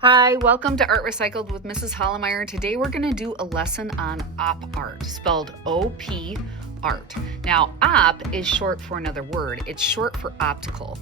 Hi, welcome to Art Recycled with Mrs. Hollemeyer. Today we're going to do a lesson on op art, spelled O-P art. Now, op is short for another word. It's short for optical.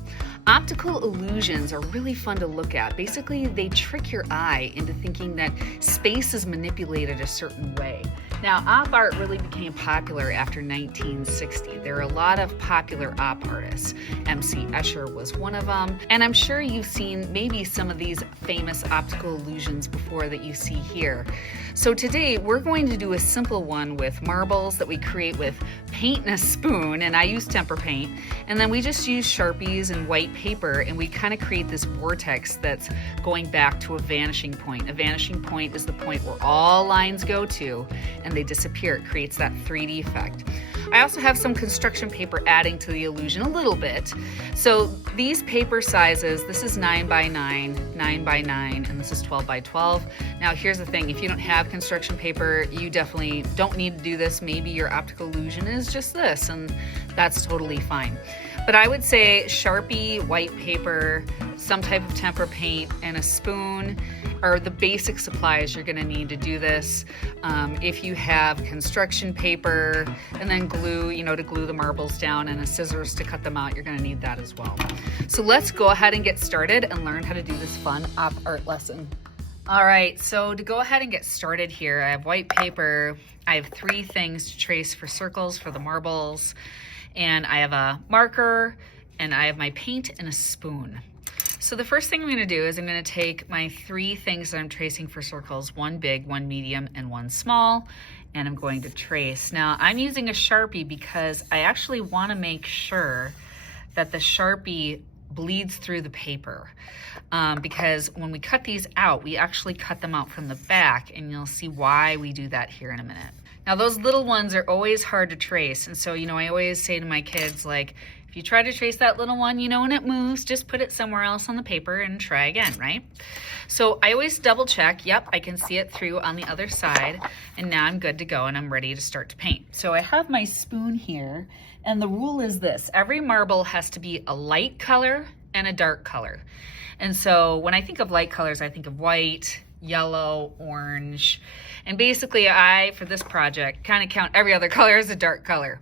Optical illusions are really fun to look at. Basically, they trick your eye into thinking that space is manipulated a certain way. Now, op art really became popular after 1960. There are a lot of popular op artists. MC Escher was one of them, and I'm sure you've seen maybe some of these famous optical illusions before that you see here. So today we're going to do a simple one with marbles that we create with paint and a spoon, and I use tempera paint, and then we just use Sharpies and white paper, and we kind of create this vortex that's going back to a vanishing point. A vanishing point is the point where all lines go to and they disappear. It creates that 3D effect. I also have some construction paper adding to the illusion a little bit. So these paper sizes, this is 9 by 9, 9 by 9, and this is 12 by 12. Now here's the thing, if you don't have construction paper, you definitely don't need to do this. Maybe your optical illusion is just this, and that's totally fine. But I would say Sharpie, white paper, some type of tempera paint, and a spoon are the basic supplies you're going to need to do this. If you have construction paper and then glue, to glue the marbles down, and a scissors to cut them out, you're going to need that as well. So let's go ahead and get started and learn how to do this fun op art lesson. All right, so to go ahead and get started here, I have white paper. I have 3 things to trace for circles for the marbles, and I have a marker, and I have my paint and a spoon. So the first thing I'm going to do is I'm going to take my 3 things that I'm tracing for circles, one big, one medium, and one small, and I'm going to trace. Now I'm using a Sharpie because I actually want to make sure that the Sharpie bleeds through the paper, because when we cut these out, we actually cut them out from the back, and you'll see why we do that here in a minute. Now those little ones are always hard to trace, and so I always say to my kids, like, if you try to trace that little one, when it moves, just put it somewhere else on the paper and try again, right? So I always double check, yep, I can see it through on the other side, and now I'm good to go and I'm ready to start to paint. So I have my spoon here, and the rule is this: every marble has to be a light color and a dark color. And so when I think of light colors, I think of white, yellow, orange, and basically for this project, kind of count every other color as a dark color.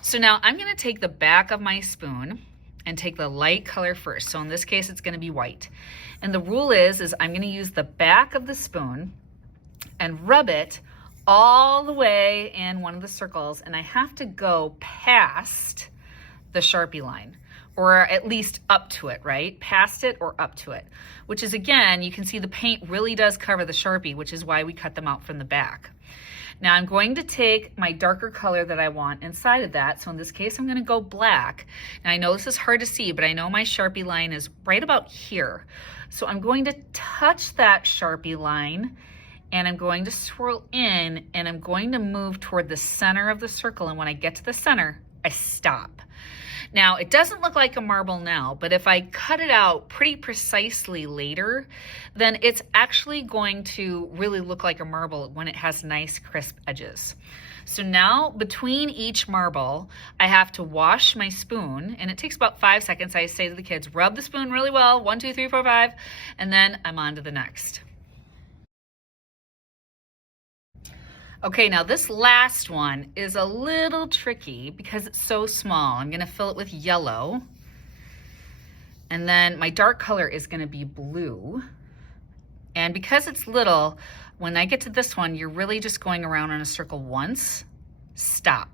So now I'm going to take the back of my spoon and take the light color first. So in this case, it's going to be white. And the rule is I'm going to use the back of the spoon and rub it all the way in one of the circles, and I have to go past the Sharpie line, or at least up to it, right? Past it or up to it, which is, again, you can see the paint really does cover the Sharpie, which is why we cut them out from the back. Now I'm going to take my darker color that I want inside of that. So in this case, I'm going to go black. Now I know this is hard to see, but I know my Sharpie line is right about here. So I'm going to touch that Sharpie line, and I'm going to swirl in, and I'm going to move toward the center of the circle. And when I get to the center, I stop. Now, it doesn't look like a marble now, but if I cut it out pretty precisely later, then it's actually going to really look like a marble when it has nice crisp edges. So now between each marble, I have to wash my spoon, and it takes about 5 seconds. I say to the kids, rub the spoon really well, 1, 2, 3, 4, 5, and then I'm on to the next. Okay, now this last one is a little tricky because it's so small. I'm gonna fill it with yellow, and then my dark color is gonna be blue. And because it's little, when I get to this one, you're really just going around in a circle once, stop,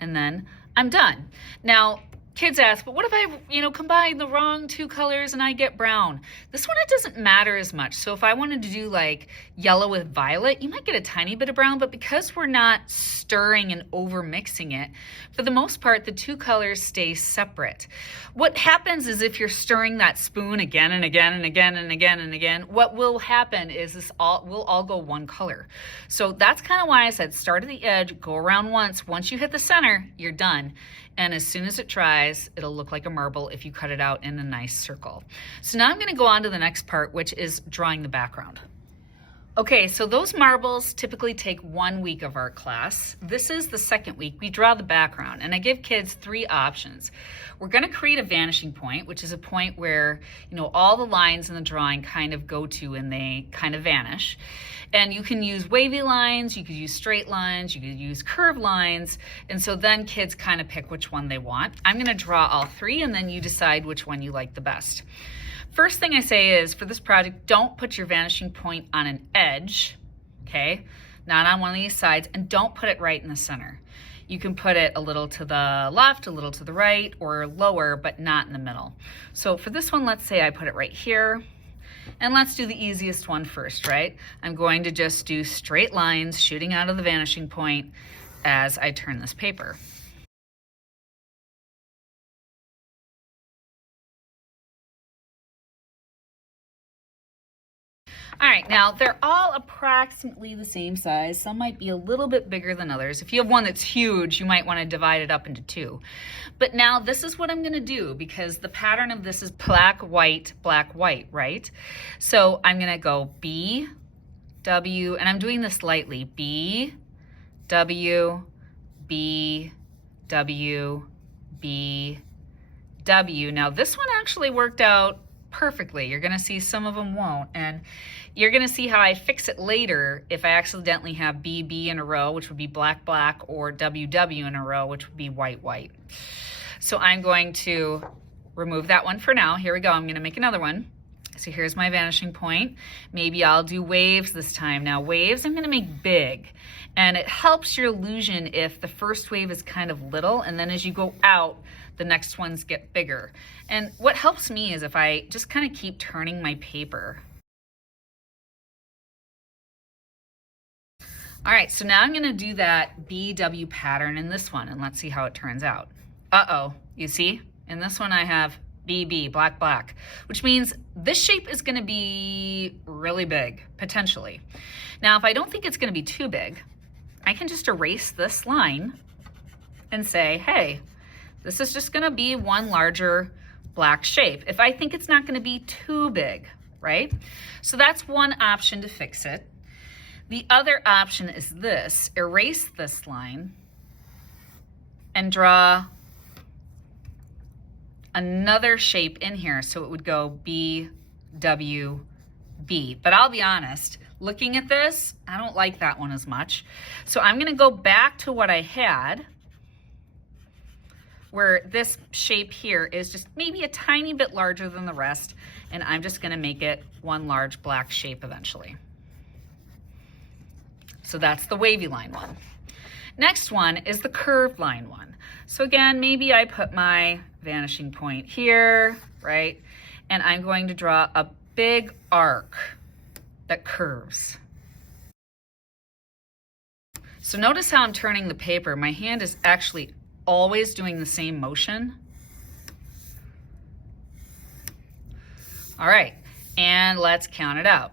and then I'm done. Now, kids ask, but what if I, combine the wrong 2 colors and I get brown? This one, it doesn't matter as much. So if I wanted to do like yellow with violet, you might get a tiny bit of brown, but because we're not stirring and over mixing it, for the most part, the 2 colors stay separate. What happens is if you're stirring that spoon again and again and again and again and again, what will happen is we'll all go one color. So that's kind of why I said start at the edge, go around once. Once you hit the center, you're done. And as soon as it dries, it'll look like a marble if you cut it out in a nice circle. So now I'm going to go on to the next part, which is drawing the background. Okay, so those marbles typically take 1 week of art class. This is the second week. We draw the background, and I give kids 3 options. We're gonna create a vanishing point, which is a point where, you know, all the lines in the drawing kind of go to and they kind of vanish. And you can use wavy lines, you could use straight lines, you could use curved lines, and so then kids kind of pick which one they want. I'm gonna draw all 3, and then you decide which one you like the best. First thing I say is, for this project, don't put your vanishing point on an edge, okay? Not on one of these sides, and don't put it right in the center. You can put it a little to the left, a little to the right, or lower, but not in the middle. So for this one, let's say I put it right here, and let's do the easiest one first, right? I'm going to just do straight lines shooting out of the vanishing point as I turn this paper. All right, now they're all approximately the same size. Some might be a little bit bigger than others. If you have one that's huge, you might want to divide it up into 2. But now this is what I'm gonna do, because the pattern of this is black, white, right? So I'm gonna go B, W, and I'm doing this lightly. B, W, B, W, B, W. Now this one actually worked out perfectly. You're gonna see some of them won't, and you're gonna see how I fix it later if I accidentally have BB in a row, which would be black, black, or WW in a row, which would be white, white. So I'm going to remove that one for now. Here we go, I'm gonna make another one. So here's my vanishing point. Maybe I'll do waves this time. Now waves I'm gonna make big, and it helps your illusion if the first wave is kind of little, and then as you go out, the next ones get bigger. And what helps me is if I just kind of keep turning my paper. All right, so now I'm gonna do that BW pattern in this one, and let's see how it turns out. Uh-oh, you see? In this one I have BB, black, black, which means this shape is gonna be really big, potentially. Now, if I don't think it's gonna be too big, I can just erase this line and say, hey, this is just gonna be one larger black shape. If I think it's not gonna be too big, right? So that's one option to fix it. The other option is this: erase this line and draw another shape in here. So it would go B, W, B. But I'll be honest, looking at this, I don't like that one as much. So I'm gonna go back to what I had, where this shape here is just maybe a tiny bit larger than the rest, and I'm just gonna make it one large black shape eventually. So that's the wavy line one. Next one is the curved line one. So again, maybe I put my vanishing point here, right? And I'm going to draw a big arc that curves. So notice how I'm turning the paper. My hand is actually always doing the same motion. All right, and let's count it out.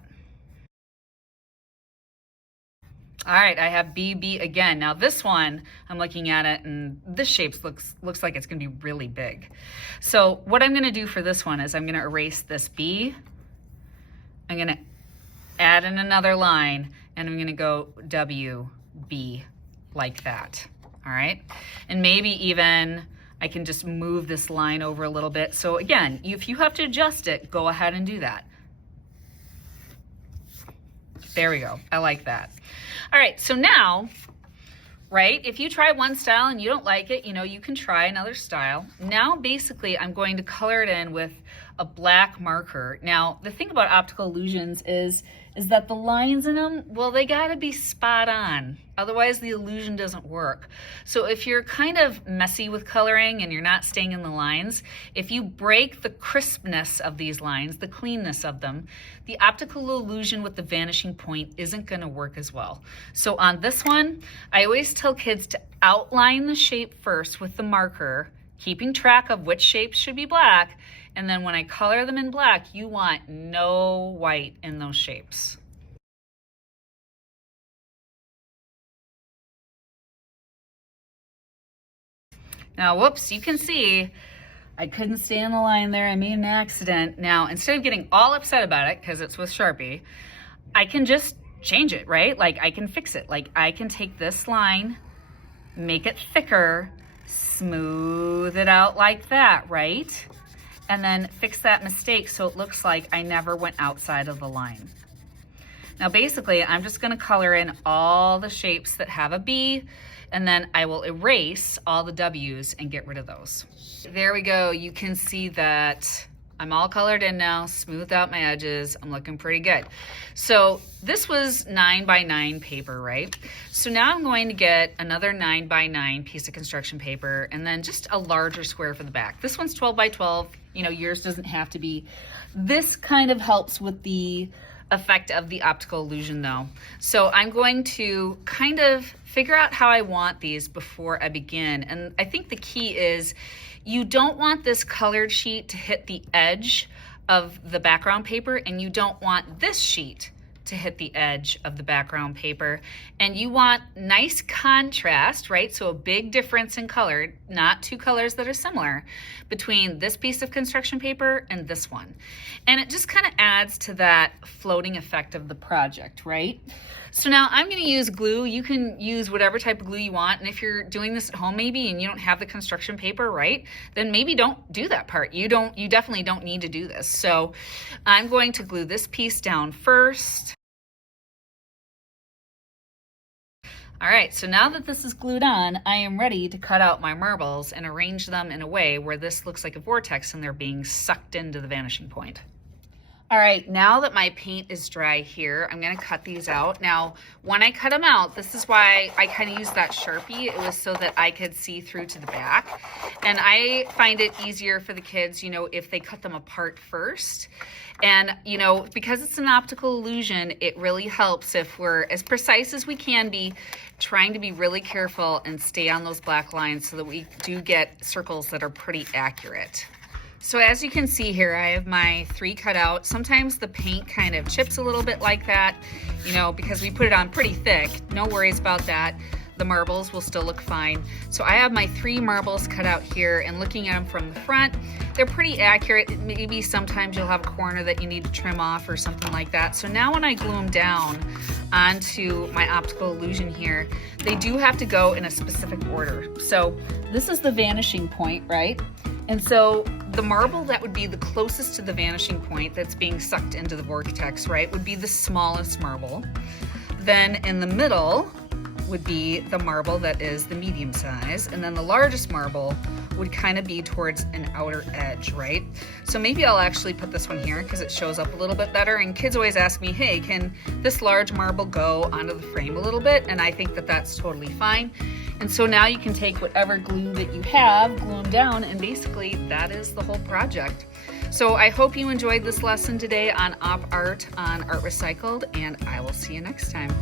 All right, I have BB again. Now this one, I'm looking at it and this shape looks like it's gonna be really big. So what I'm gonna do for this one is I'm gonna erase this B. I'm gonna add in another line, and I'm gonna go WB like that, all right? And maybe even I can just move this line over a little bit. So again, if you have to adjust it, go ahead and do that. There we go, I like that. All right, so now, right, if you try one style and you don't like it, you know, you can try another style. Now, basically, I'm going to color it in with a black marker. Now, the thing about optical illusions is that the lines in them, well, they gotta be spot on. Otherwise, the illusion doesn't work. So if you're kind of messy with coloring and you're not staying in the lines, if you break the crispness of these lines, the cleanness of them, the optical illusion with the vanishing point isn't gonna work as well. So on this one, I always tell kids to outline the shape first with the marker, keeping track of which shapes should be black, and then when I color them in black, you want no white in those shapes. Now, whoops, you can see I couldn't stay in the line there. I made an accident. Now, instead of getting all upset about it, because it's with Sharpie, I can just change it, right? Like I can fix it. Like I can take this line, make it thicker, smooth it out like that, right? And then fix that mistake so it looks like I never went outside of the line. Now basically, I'm just gonna color in all the shapes that have a B, and then I will erase all the W's and get rid of those. There we go. You can see that I'm all colored in now, smoothed out my edges. I'm looking pretty good. So this was 9x9 paper, right? So now I'm going to get another 9x9 piece of construction paper and then just a larger square for the back. This one's 12x12. You know, yours doesn't have to be. This kind of helps with the effect of the optical illusion though. So I'm going to kind of figure out how I want these before I begin. And I think the key is you don't want this colored sheet to hit the edge of the background paper, and you don't want this sheet to hit the edge of the background paper. And you want nice contrast, right? So a big difference in color, not two colors that are similar, between this piece of construction paper and this one. And it just kind of adds to that floating effect of the project, right? So now I'm gonna use glue. You can use whatever type of glue you want. And if you're doing this at home maybe and you don't have the construction paper, right? Then maybe don't do that part. You definitely don't need to do this. So I'm going to glue this piece down first. All right, so now that this is glued on, I am ready to cut out my marbles and arrange them in a way where this looks like a vortex and they're being sucked into the vanishing point. All right, now that my paint is dry here, I'm gonna cut these out. Now, when I cut them out, this is why I kind of used that Sharpie. It was so that I could see through to the back. And I find it easier for the kids, you know, if they cut them apart first. And, you know, because it's an optical illusion, it really helps if we're as precise as we can be, trying to be really careful and stay on those black lines so that we do get circles that are pretty accurate. So as you can see here, I have my 3 cut out. Sometimes the paint kind of chips a little bit like that, you know, because we put it on pretty thick. No worries about that. The marbles will still look fine. So I have my 3 marbles cut out here, and looking at them from the front, they're pretty accurate. Maybe sometimes you'll have a corner that you need to trim off or something like that. So now when I glue them down onto my optical illusion here, they do have to go in a specific order. So this is the vanishing point, right? And so the marble that would be the closest to the vanishing point that's being sucked into the vortex, right, would be the smallest marble. Then in the middle would be the marble that is the medium size, and then the largest marble would kind of be towards an outer edge, right? So maybe I'll actually put this one here because it shows up a little bit better, and kids always ask me, hey, can this large marble go onto the frame a little bit? And I think that that's totally fine. And so now you can take whatever glue that you have, glue them down, and basically that is the whole project. So I hope you enjoyed this lesson today on Op Art on Art Recycled, and I will see you next time.